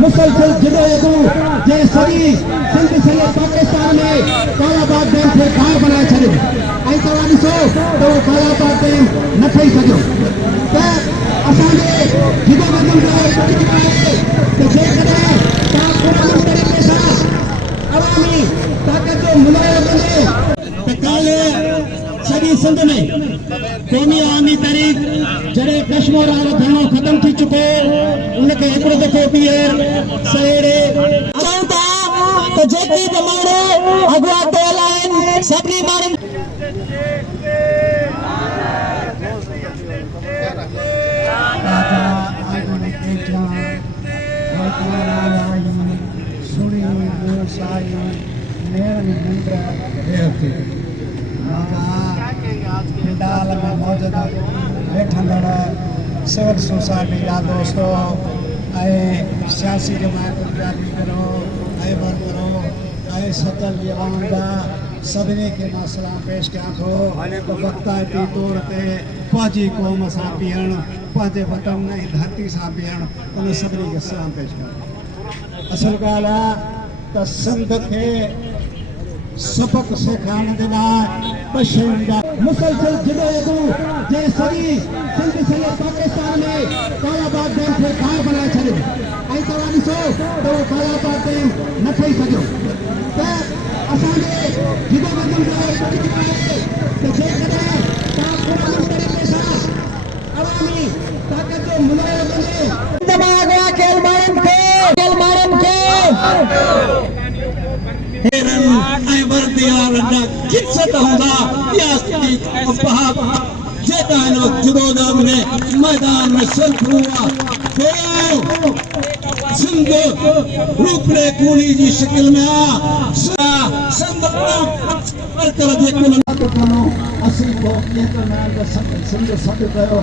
मुसलसल जदोजहदूं जे सॼी सिंध सॼे पाकिस्तान में कालाबाग डैम खे ख़ार बनाए छॾियो ऐं तव्हां ॾिसो त उहो कालाबाग डैम न ठही सघियो त असांजे जदोजहदुनि जो नतीजो आहे त जेकॾहिं तव्हां पुरअमन तरीक़े सां अवामी ताक़त जो मुनायो कंदे त काल्ह सॼी सिंध में क़ौमी आवामी तहरीक जॾहिं कश्मीर वारो धरणो ख़तम थी चुको उनखे हिकिड़ो दफ़ो ॿीहर सहेड़े चऊं था त जेकी बि माण्हू अॻुवा कयल आहिनि सभिनी माण्हुनि डाल में मौजूद वेठंदड़ सिविल सोसाइटी जा दोस्तों सियासी जमायतुनि जा लीडरो वर्करो सतल जवान जा सभिनी खे मां सलाम पेश कयां थो त वक़्तायती तौर ते पंहिंजी क़ौम सां बीहण पंहिंजे वतन ऐं धरती सां बीहण उन सभिनी खे सलाम पेश कयां असल ॻाल्हि आहे त सिंध खे सबक सेखारण जे लाइ ॿ शयुनि जा मुसलसल जदोजहदूं जे सॼी सिंध सॼे पाकिस्तान में कालाबाग डैम खे ख़ार बनाए छॾियो ऐं तव्हां ॾिसो त उहो कालाबाग डैम न ठही सघियो त असांजे जदोजहदुनि जो नतीजो आहे त जेकॾहिं तव्हां पुरअमन तरीक़े सां अवामी ताक़त जो मुनायो कंदे दबाग कयल माण्हुनि खे जदोजहद में मैदान में सिर्फ हुआ सिंध रूपरेखूनी जी शक्ल में सिंध सॾु कयो